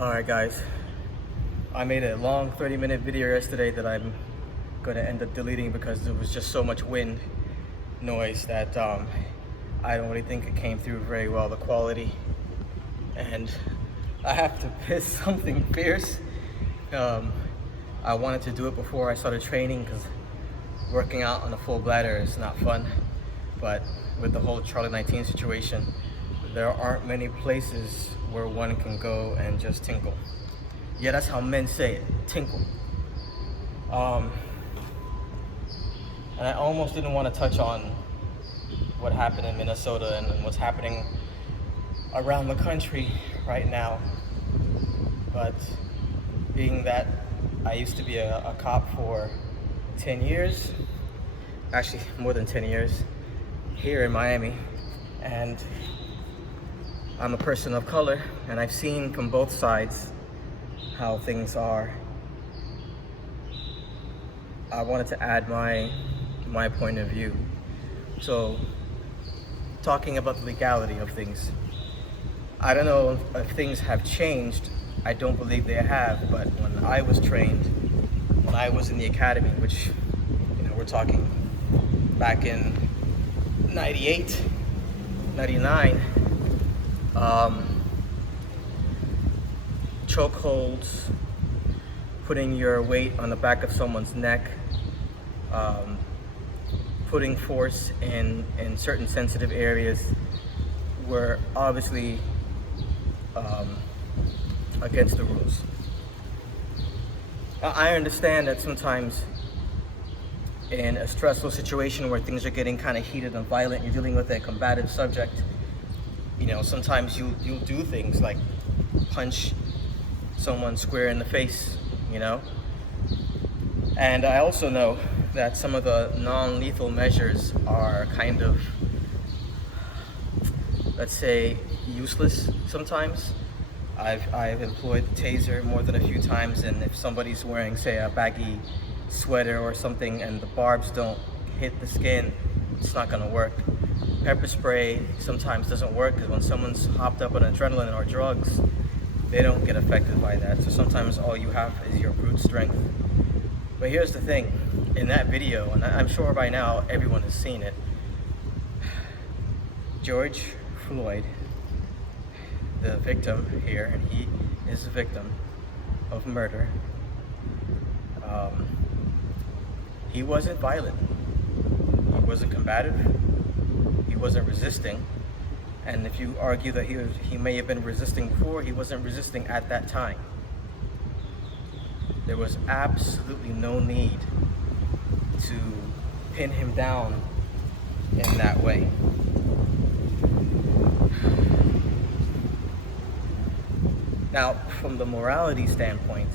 Alright guys, I made a long 30-minute video yesterday that I'm gonna end up deleting because there was just so much wind noise that I don't really think it came through very well, the quality. And I have to piss something fierce. I wanted to do it before I started training because working out on a full bladder is not fun. But with the whole Charlie 19 situation, there aren't many places where one can go and just tinkle. Yeah, that's how men say it, tinkle. And I almost didn't want to touch on what happened in Minnesota and what's happening around the country right now. But being that I used to be a cop for 10 years, actually more than 10 years, here in Miami, and I'm a person of color, and I've seen from both sides how things are. I wanted to add my point of view. So, talking about the legality of things. I don't know if things have changed. I don't believe they have, but when I was trained, when I was in the academy, which, we're talking back in 98, 99, chokeholds, putting your weight on the back of someone's neck, putting force in certain sensitive areas were obviously against the rules. I understand that sometimes in a stressful situation where things are getting kind of heated and violent, you're dealing with a combative subject, sometimes you'll do things like punch someone square in the face, And I also know that some of the non-lethal measures are kind of, let's say, useless sometimes. I've employed the taser more than a few times, and if somebody's wearing, say, a baggy sweater or something and the barbs don't hit the skin, it's not gonna work. Pepper spray sometimes doesn't work because when someone's hopped up on adrenaline or drugs, they don't get affected by that. So sometimes all you have is your brute strength. But here's the thing, in that video, and I'm sure by now everyone has seen it, George Floyd, the victim here, and he is a victim of murder. He wasn't violent, he wasn't combative, he wasn't resisting, and if you argue that he may have been resisting before, he wasn't resisting at that time. There was absolutely no need to pin him down in that way. Now, from the morality standpoint,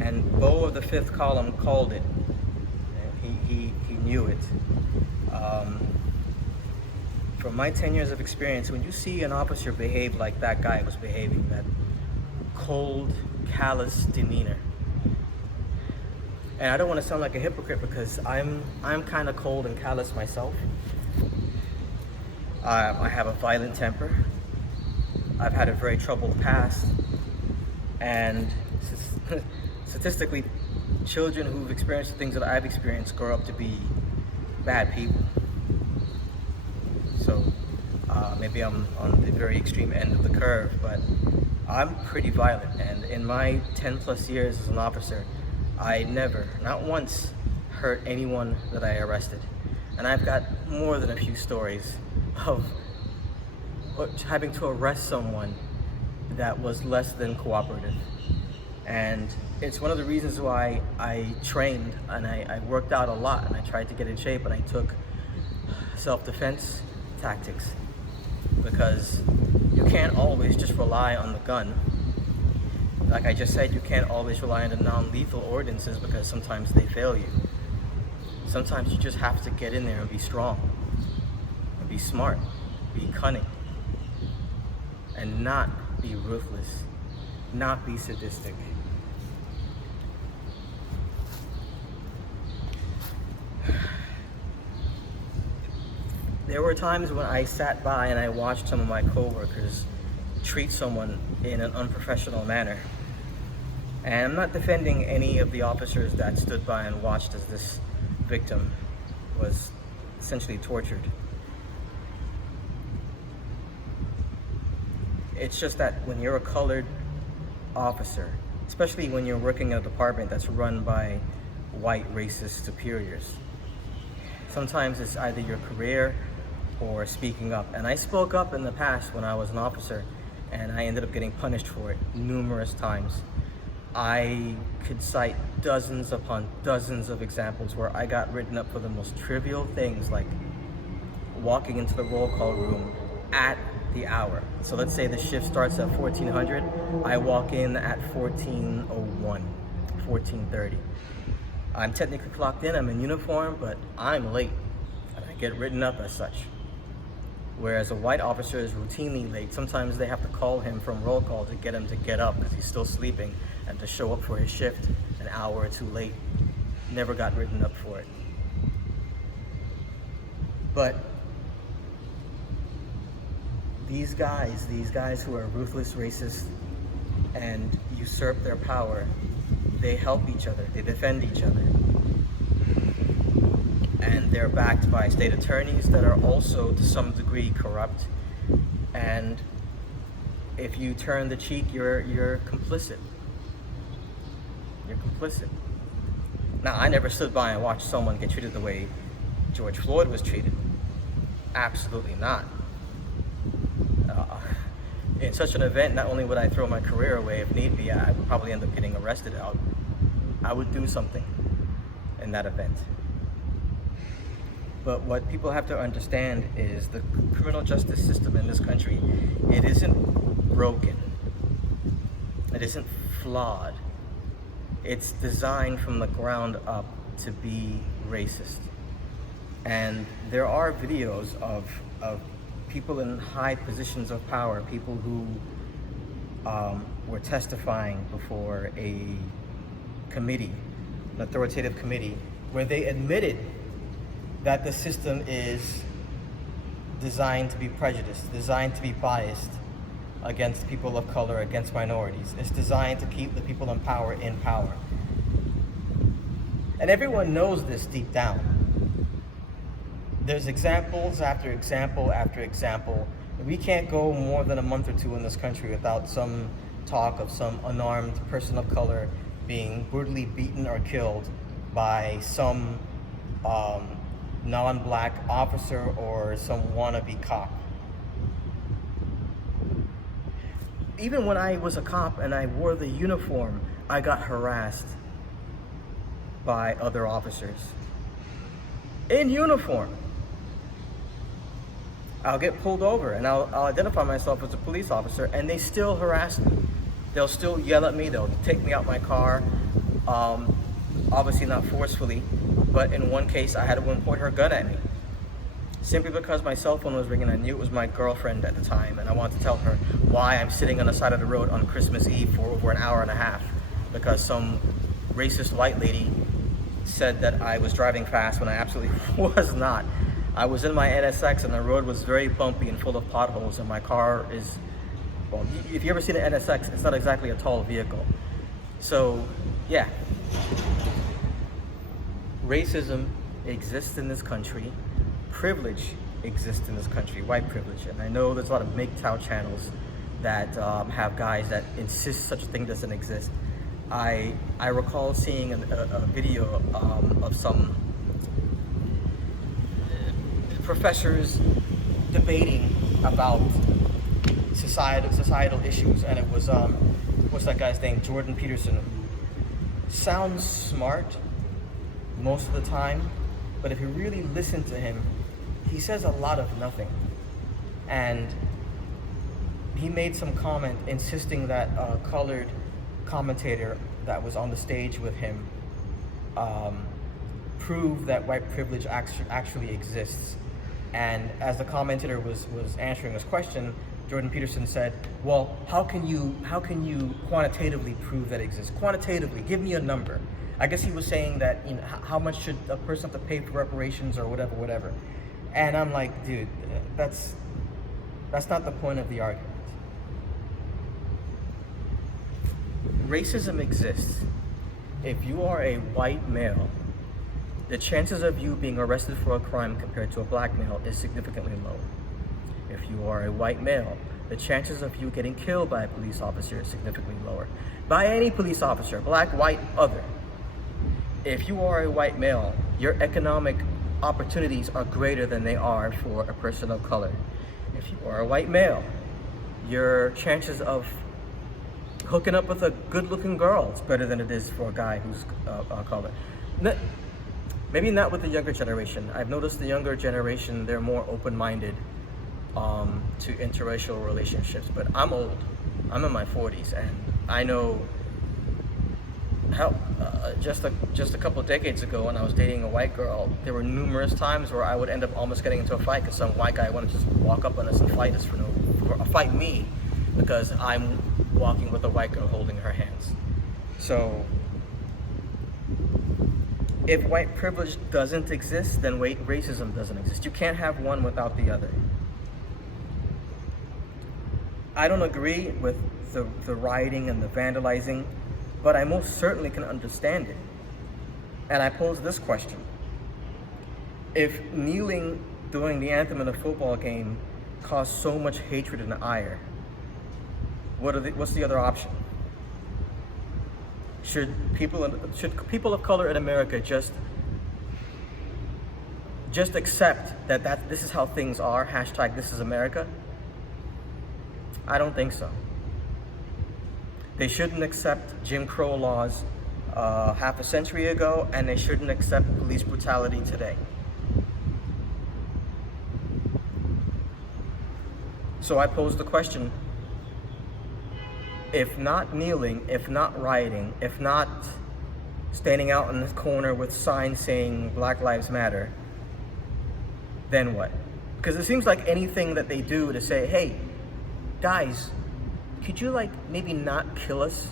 and Bo of the Fifth Column called it, he knew it. From my 10 years of experience, when you see an officer behave like that guy was behaving, that cold, callous demeanor, and I don't want to sound like a hypocrite because I'm kind of cold and callous myself. I have a violent temper. I've had a very troubled past, and statistically, children who've experienced the things that I've experienced grow up to be bad people. So maybe I'm on the very extreme end of the curve, but I'm pretty violent, and in my 10 plus years as an officer, I never, not once, hurt anyone that I arrested. And I've got more than a few stories of having to arrest someone that was less than cooperative. And it's one of the reasons why I trained and I worked out a lot, and I tried to get in shape, and I took self-defense tactics, because you can't always just rely on the gun. Like I just said, you can't always rely on the non-lethal ordinances because sometimes they fail you. Sometimes you just have to get in there and be strong, and be smart, be cunning, and not be ruthless, not be sadistic. There were times when I sat by and I watched some of my coworkers treat someone in an unprofessional manner. And I'm not defending any of the officers that stood by and watched as this victim was essentially tortured. It's just that when you're a colored officer, especially when you're working in a department that's run by white racist superiors, sometimes it's either your career or speaking up. And I spoke up in the past when I was an officer, and I ended up getting punished for it numerous times. I could cite dozens upon dozens of examples where I got written up for the most trivial things, like walking into the roll call room at the hour. So let's say the shift starts at 1400, I walk in at 1401, 1430. I'm technically clocked in, I'm in uniform, but I'm late, and I get written up as such. Whereas a white officer is routinely late. Sometimes they have to call him from roll call to get him to get up because he's still sleeping, and to show up for his shift an hour or two late. Never got written up for it. But these guys who are ruthless, racist, and usurp their power, they help each other, they defend each other. And they're backed by state attorneys that are also to some degree corrupt. And if you turn the cheek, you're complicit. You're complicit. Now, I never stood by and watched someone get treated the way George Floyd was treated. Absolutely not. In such an event, not only would I throw my career away if need be, I would probably end up getting arrested. I would do something in that event. But what people have to understand is the criminal justice system in this country, it isn't broken. It isn't flawed. It's designed from the ground up to be racist. And there are videos of people in high positions of power, people who were testifying before a committee, an authoritative committee, where they admitted that the system is designed to be prejudiced, designed to be biased against people of color, against minorities. It's designed to keep the people in power in power. And everyone knows this deep down. There's examples after example after example. We can't go more than a month or two in this country without some talk of some unarmed person of color being brutally beaten or killed by some non-black officer or some wannabe cop. Even when I was a cop and I wore the uniform, I got harassed by other officers in uniform. I'll get pulled over and I'll identify myself as a police officer, and they still harass me. They'll still yell at me, they'll take me out my car, obviously not forcefully, but in one case I had a woman point her gun at me. Simply because my cell phone was ringing, I knew it was my girlfriend at the time, and I wanted to tell her why I'm sitting on the side of the road on Christmas Eve for over an hour and a half, because some racist white lady said that I was driving fast when I absolutely was not. I was in my NSX and the road was very bumpy and full of potholes, and my car is, well, if you ever seen an NSX, it's not exactly a tall vehicle. So, yeah. Racism exists in this country. Privilege exists in this country, white privilege. And I know there's a lot of MGTOW channels that have guys that insist such a thing doesn't exist. I recall seeing a video of some professors debating about societal issues, and it was what's that guy's name, Jordan Peterson, who sounds smart most of the time, but if you really listen to him, he says a lot of nothing. And he made some comment insisting that a colored commentator that was on the stage with him prove that white privilege actually exists. And as the commentator was answering this question, Jordan Peterson said, well, how can you quantitatively prove that it exists? Quantitatively, give me a number. I guess he was saying that, you know, how much should a person have to pay for reparations or whatever. And I'm like, dude, that's not the point of the argument. racism exists, if you are a white male, the chances of you being arrested for a crime compared to a black male is significantly lower. If you are a white male, the chances of you getting killed by a police officer is significantly lower. By any police officer, black, white, other. If you are a white male, your economic opportunities are greater than they are for a person of color. If you are a white male, your chances of hooking up with a good-looking girl is better than it is for a guy who's color. Maybe not with the younger generation. I've noticed the younger generation, they're more open-minded to interracial relationships, but I'm old. I'm in my 40s, and I know how just a couple of decades ago when I was dating a white girl, there were numerous times where I would end up almost getting into a fight because some white guy wanted to just walk up on us and fight us fight me because I'm walking with a white girl holding her hands. So if white privilege doesn't exist, then racism doesn't exist. You can't have one without the other. I don't agree with the rioting and the vandalizing, but I most certainly can understand it. And I pose this question. If kneeling during the anthem in a football game caused so much hatred and ire, what's the other option? Should people of color in America just accept that this is how things are, hashtag this is America? I don't think so. They shouldn't accept Jim Crow laws half a century ago, and they shouldn't accept police brutality today. So I pose the question, if not kneeling, if not rioting, if not standing out in the corner with signs saying Black Lives Matter, then what? Because it seems like anything that they do to say, hey, guys, could you maybe not kill us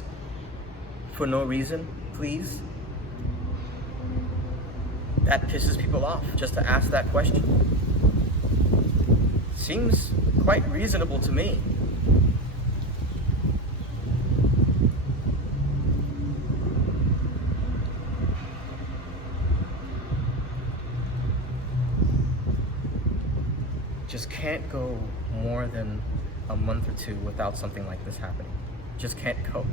for no reason, please? That pisses people off just to ask that question. Seems quite reasonable to me. Just can't go more than a month or two without something like this happening. Just can't go.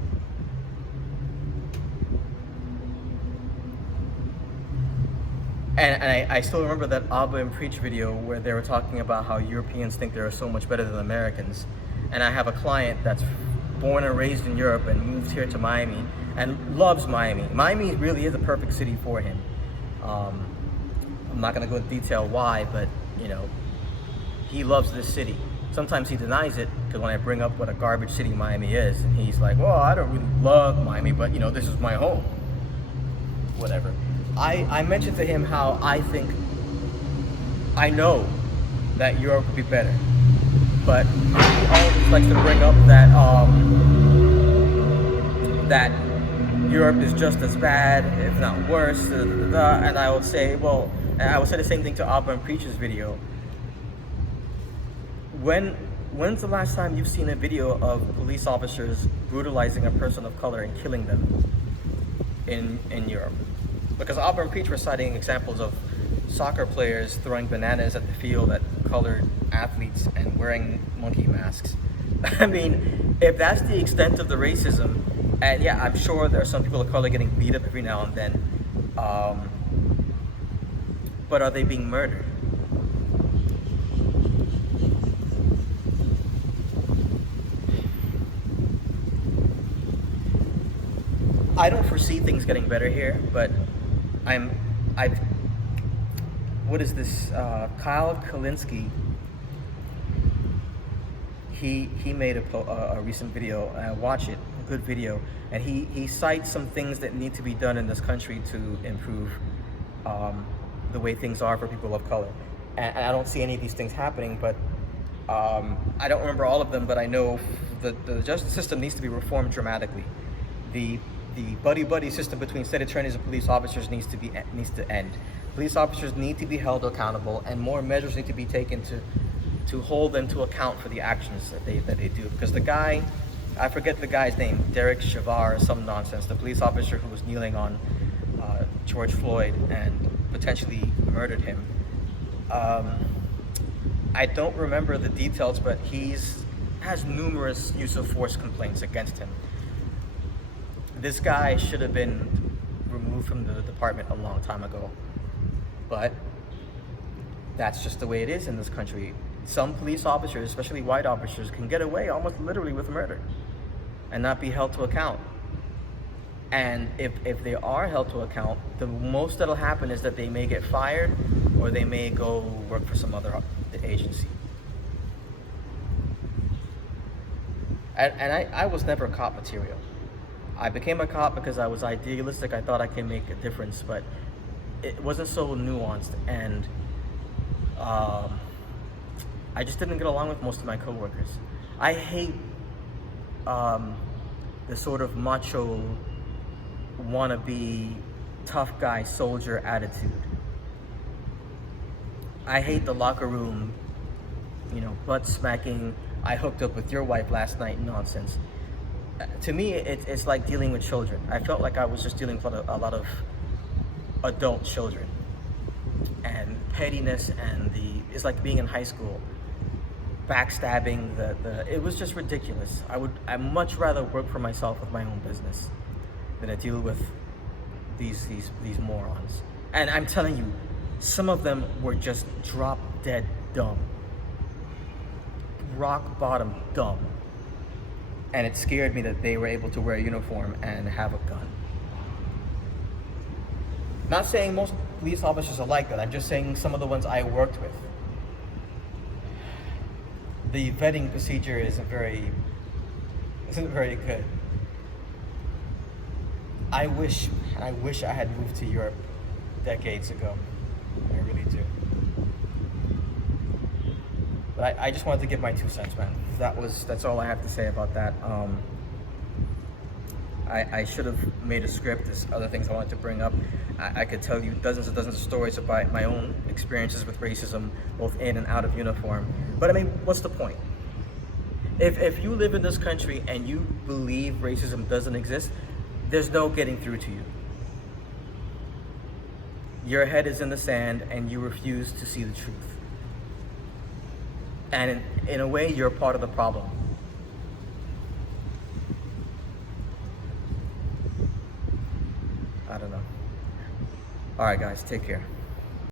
And I still remember that Abba and Preach video where they were talking about how Europeans think they're so much better than Americans. And I have a client that's born and raised in Europe and moved here to Miami and loves Miami. Miami really is a perfect city for him. I'm not gonna go into detail why, but he loves this city. Sometimes he denies it, because when I bring up what a garbage city Miami is, and he's like, well, I don't really love Miami, but this is my home. Whatever. I mentioned to him how I know that Europe would be better, but he always likes to bring up that Europe is just as bad, if not worse, and I would say, well, and I would say the same thing to Abba and Preach's video. When's the last time you've seen a video of police officers brutalizing a person of color and killing them in Europe? Because Abba and Preach were citing examples of soccer players throwing bananas at the field at colored athletes and wearing monkey masks. I mean, if that's the extent of the racism, and yeah, I'm sure there are some people of color getting beat up every now and then, but are they being murdered? I don't foresee things getting better here, but what is this? Kyle Kalinske, he made a recent video, and I watched it, a good video, and he cites some things that need to be done in this country to improve the way things are for people of color. And I don't see any of these things happening, but I don't remember all of them, but I know the justice system needs to be reformed dramatically. The buddy-buddy system between state attorneys and police officers needs to end. Police officers need to be held accountable, and more measures need to be taken to hold them to account for the actions that they do. Because the guy I forget the guy's name, Derek Chavar or some nonsense, the police officer who was kneeling on George Floyd and potentially murdered him. Um, I don't remember the details, but has numerous use of force complaints against him. This guy should have been removed from the department a long time ago, but that's just the way it is in this country. Some police officers, especially white officers, can get away almost literally with murder and not be held to account. And if they are held to account, the most that'll happen is that they may get fired or they may go work for some other agency. And I was never cop material. I became a cop because I was idealistic. I thought I could make a difference, but it wasn't so nuanced, and I just didn't get along with most of my coworkers. I hate the sort of macho, wannabe, tough guy, soldier attitude. I hate the locker room, butt smacking, I hooked up with your wife last night nonsense. To me, it's like dealing with children. I felt like I was just dealing with a lot of adult children. And pettiness it's like being in high school. Backstabbing, it was just ridiculous. I'd much rather work for myself with my own business than to deal with these morons. And I'm telling you, some of them were just drop dead dumb. Rock bottom dumb. And it scared me that they were able to wear a uniform and have a gun. Not saying most police officers are like that, I'm just saying some of the ones I worked with. The vetting procedure isn't very good. I wish I had moved to Europe decades ago. I really do. But I just wanted to give my 2 cents, man. That's all I have to say about that. I should have made a script. There's other things I wanted to bring up. I could tell you dozens and dozens of stories about my own experiences with racism, both in and out of uniform. But I mean, what's the point? If you live in this country and you believe racism doesn't exist, there's no getting through to you. Your head is in the sand and you refuse to see the truth. And in a way, you're part of the problem. I don't know. All right, guys, take care.